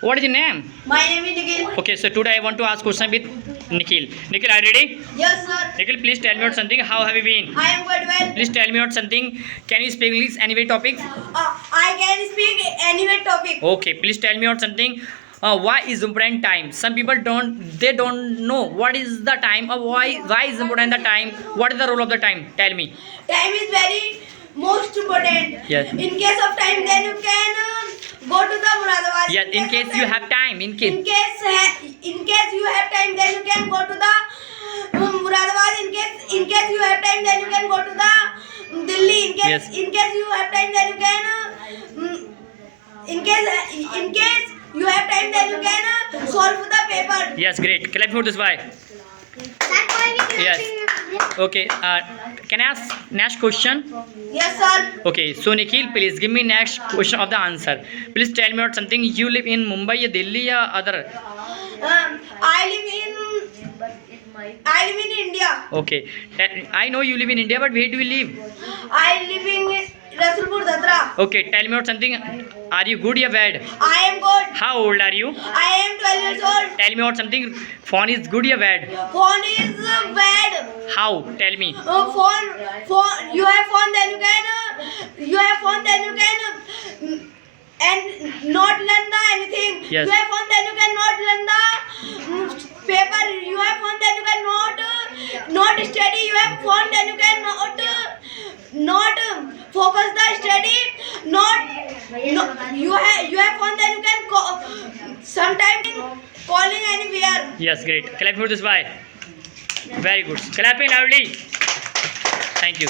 What is your name? My name is Nikhil. Okay, so today I want to ask question with Nikhil. Nikhil, are you ready? Yes, sir. Nikhil, please tell me out something. How have you been? I am good well. Please tell me out something. Can you speak English anyway topic? I can speak anyway topic. Okay, please tell me out something. Why is important time? Some people don't know what is the time or why is important the time. What is the role of the time? Tell me. Time is very most important. Yes. In case of time, then you can go to the Muradabad. Yes, in case you have time. In case you have time, then you can go to the Muradabad. In case you have time, then you can go to the Delhi. Yes. In case you have time, then you can in case you have time, then you can solve the paper. Yes, great. Clap for this boy. Yes. Okay. Can I ask next question? Yes, sir. Okay. So Nikhil, please give me next question of the answer. Please tell me out something. You live in Mumbai, or Delhi, or other? I live in India. Okay. I know you live in India, but where do you live? I live in Rasulpur Dadra. Okay. Tell me out something. Are you good or bad? I am good. How old are you? I am 12 years old. Tell me out something. Phone is good or bad? Phone is bad. How? Tell me. Phone. You have phone, then you can. And not learn the anything. Yes. You have phone, then you can not learn the paper. You have phone, then you can not study. You have phone, then you can not focus the study. You have phone, then you can sometimes calling anywhere. Yes, great. Clap for this boy. Very good. Clapping loudly. Thank you.